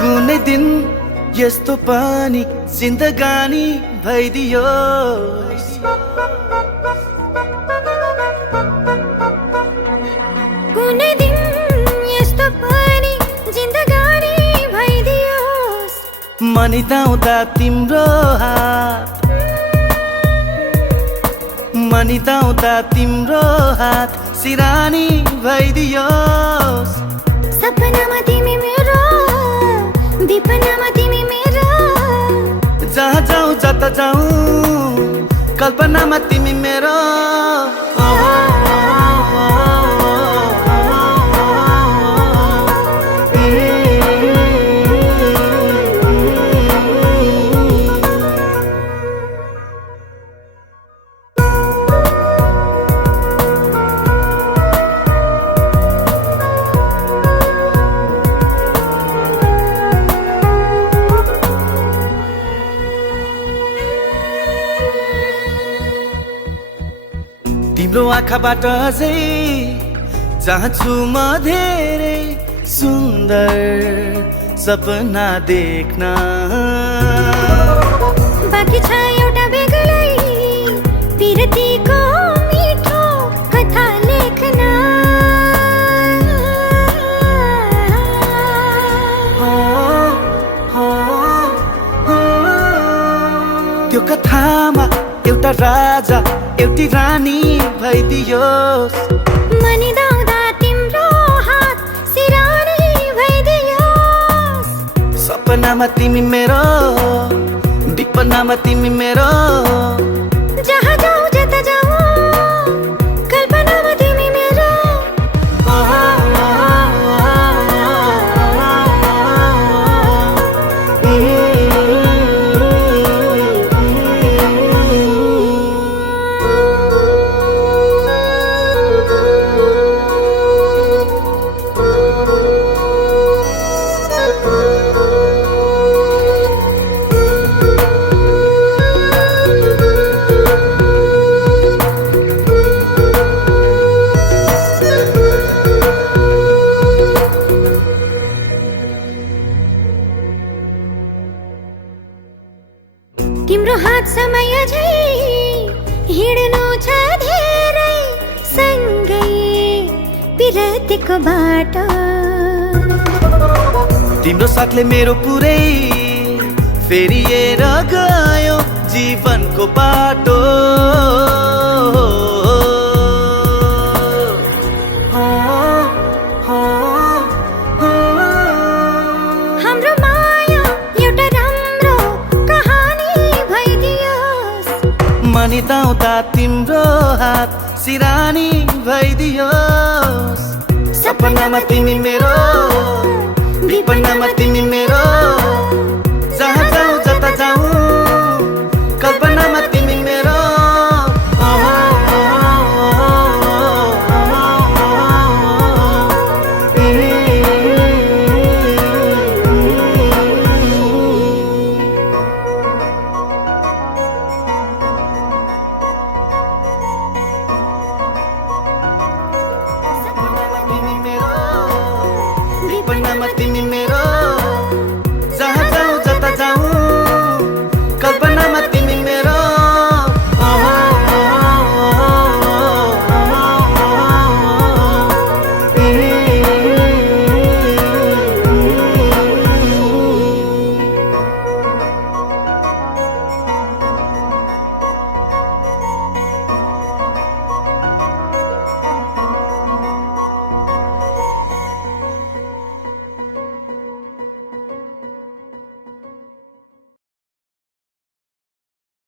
कुनै दिन यस्तो पनि जिन्दगानी भइदियो कुनै दिन यस्तो पनि जिन्दगानी भइदियोस् मनिदाउँदा तिम्रो हात मनिदाउँदा तिम्रो हात सिरानी भइदियोस् सपनामा तिमी मेरो विपनामा तिमी मेरो जहाँ जाऊँ जता जाऊँ कल्पनामा तिमी मेरो तिम्रो आँखाबाट अझै चाहन्छु म धेरै सुन्दर सपना देख्न बाँकी छ एउटा बेग्लै पिरतीको मिठो कथा लेख्न त्यो कथामा एउटा राजा एउटी रानी भइदियोस् मनिदाउँदा तिम्रो हात सिरानी भइदियोस् सपनामा तिमी मेरो विपनामा तिमी मेरो जहाँ जाऊ जता जाऊ कल्पनामा तिमी मेरो तिम्रो हात समय झै हिँड्नु छ धेरै सँगै पिरतीको बाटो तिम्रो साथले मेरो पुरै फेरिएर गयो जीवनको बाटो हाम्रो माया एउटा राम्रो कहानी भइदियोस् मनिदाउँदा तिम्रो हात सिरानी भइदियोस् सपनामा तिमी मेरो विपनामा